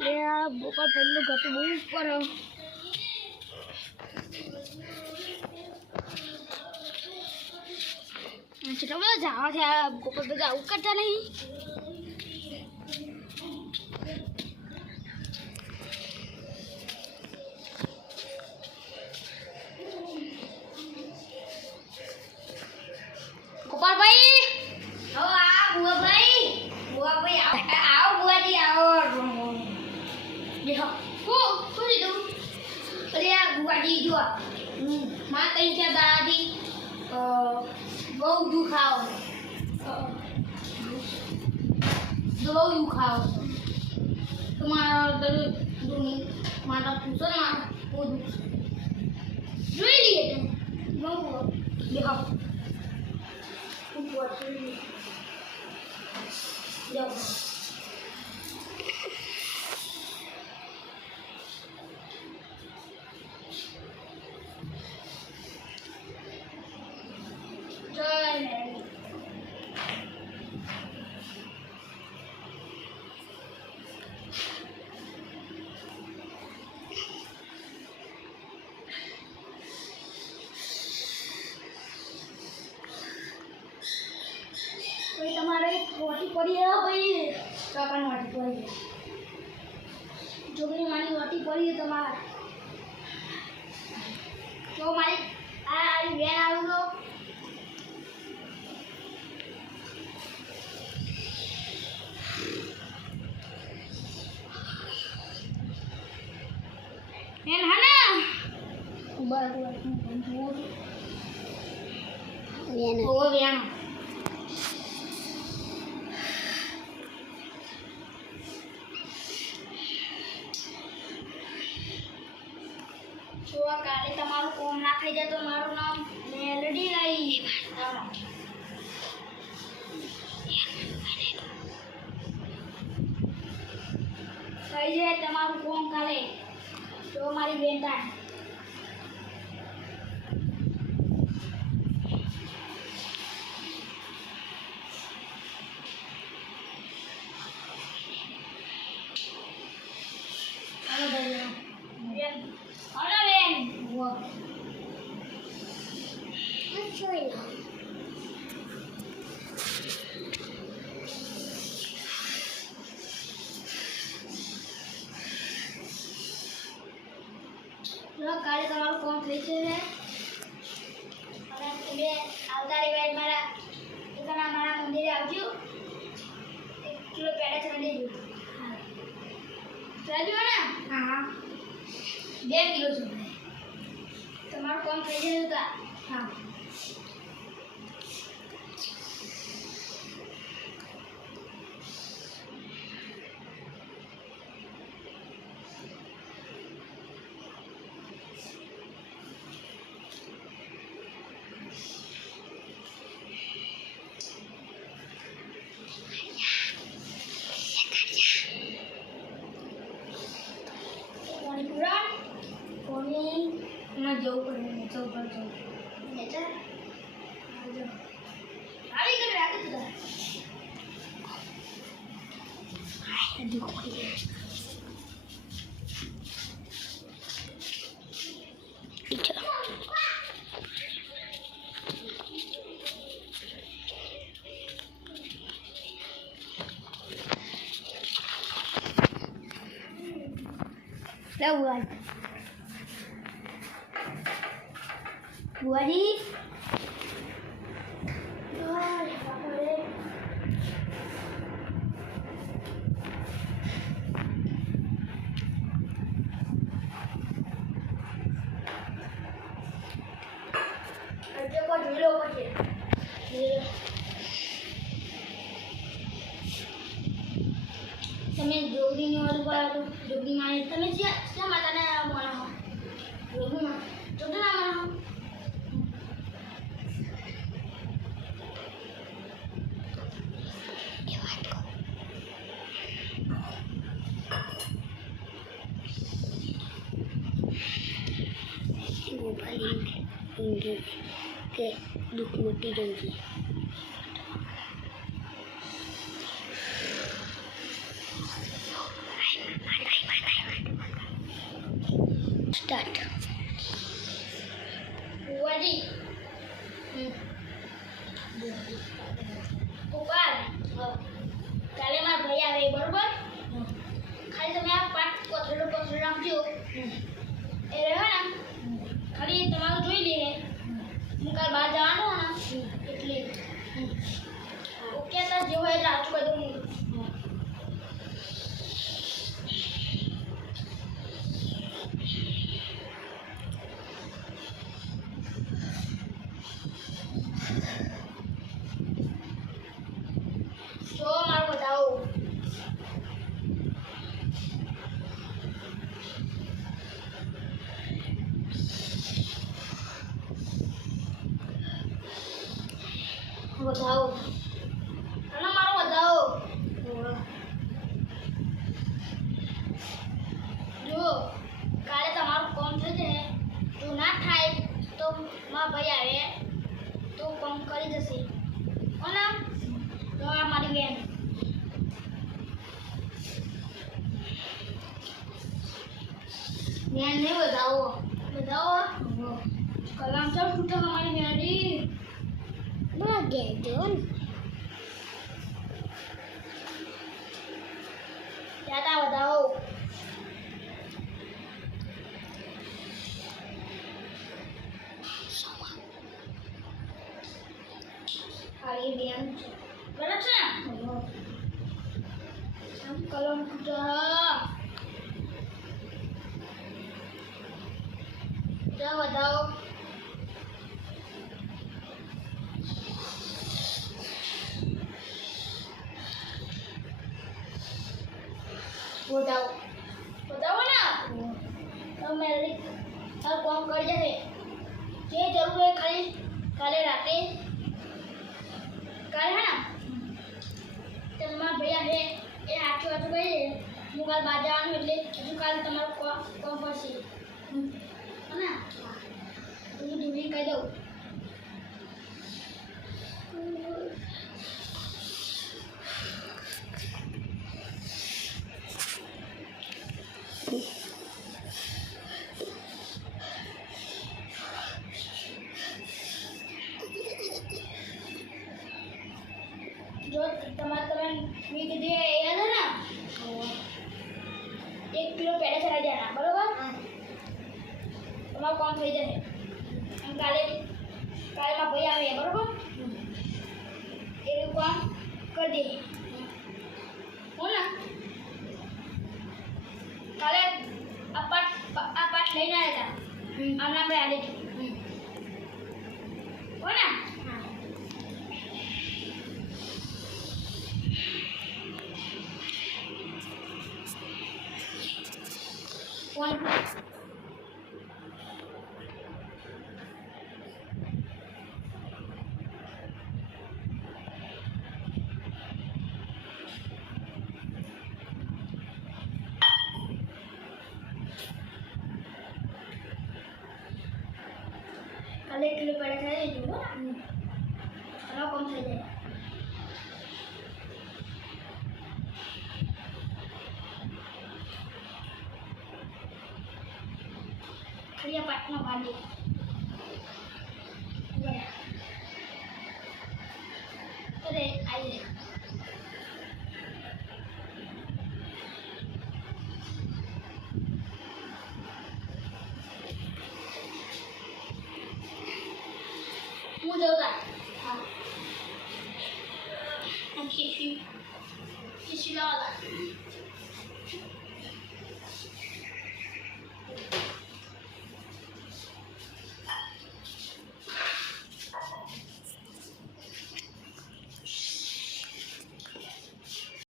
यार बोका पल्लू घट बहुत ऊपर है चलो मैं जाओ यार बोका तो जाओ करता नहीं गोपाल भाई आओ आ बुआ भाई आओ बुआ जी आओ देखो को दी दो अरे बुआ जी जो मां कहीं क्या दादी બહુ દુખાવો બહુ દુખાવો તમારા મારા પૂછો ને બહુ જોઈ લઈએ તમે દેખો જાઓ भाई तुम्हारे वाटी पड़ी है भाई काकन वाटी पड़ी है जोगनी मानी वाटी पड़ी है तुम्हारे जो हमारी आई बहन आलू लो बहन है ना ऊपर वो बहन જો કાલે તમારું કોમ ના થઈ જાય તો મારું નામ મેલડી રહી થઈ જાય તમારું કોમ કાલે જો મારી બેનતા કાલે તમારું કોમ થઈ છે અને તમે આવતારી વેદ મારા દુકાન મારા મંદિરે આવજો 1 કિલો પેડા ચડી દેજો ચાલજો ને હા 2 કિલો છે તમારું કોમ થઈ જશે તો હા मैं जो करूँगी तो कर दो बेटा अरे कर रहा है देखो क्या हुआ बुआ जी તમે જોગીની વાળું પાડો જોગી માની તમે શા માતાને માનો જોગી માં જોગી ના માનો के दुख मोटी जल्दी સ્ટાર્ટ બુવાજી ગોપાલ કાલે મારા ભાઈ આવે બરોબર ખાલી તમે આ પાઠ કોથળો રાખજો એ રહ્યો ને ખાલી તમારું જોઈ લે હું કાલ બહાર જવાનું ને એટલે ઓકે તો જે હોય રાચું બધું જો મારું બતાવો બતાવો અને મારો બતાવો જો કાલે તમારું કામ થશે જો ના થાય તો મારા ભાઈ આવે તો કામ કરી જશે અને તો આ મારી બેન બેન ને બતાવો કલામ ચાલ ફૂટા અમારી બેનડી Bagai John. Ya tahu. Sama. Hari dia berat sih. Kalau sudah. Tahu. बताओ ना तो मेरे हर काम कर जाते ये जरूर है खाली काले राते काले है ना चल मार भैया है ये आठो गए मुकाल बाजार में ले जो काल तुम्हारा काम पर से है ना तुम दूरी कर दो जो टमाटर मी किती यायला ना 1 किलो पेड़ा चला जाना बरोबर તમારું કામ થઈ જશે અને કાલે માં ભાઈ આવે બરોબર એ કામ કરી દે હો ને કાલે આ પાઠ લઈને આવ્યા હતા આમ આપણે આલે હો ને One. Kali kilo pada saya juga. Kalau kamu saja. Dia patna balik. Ya. Tadi air. Mudah tak? Nanti sih. Sisi lah.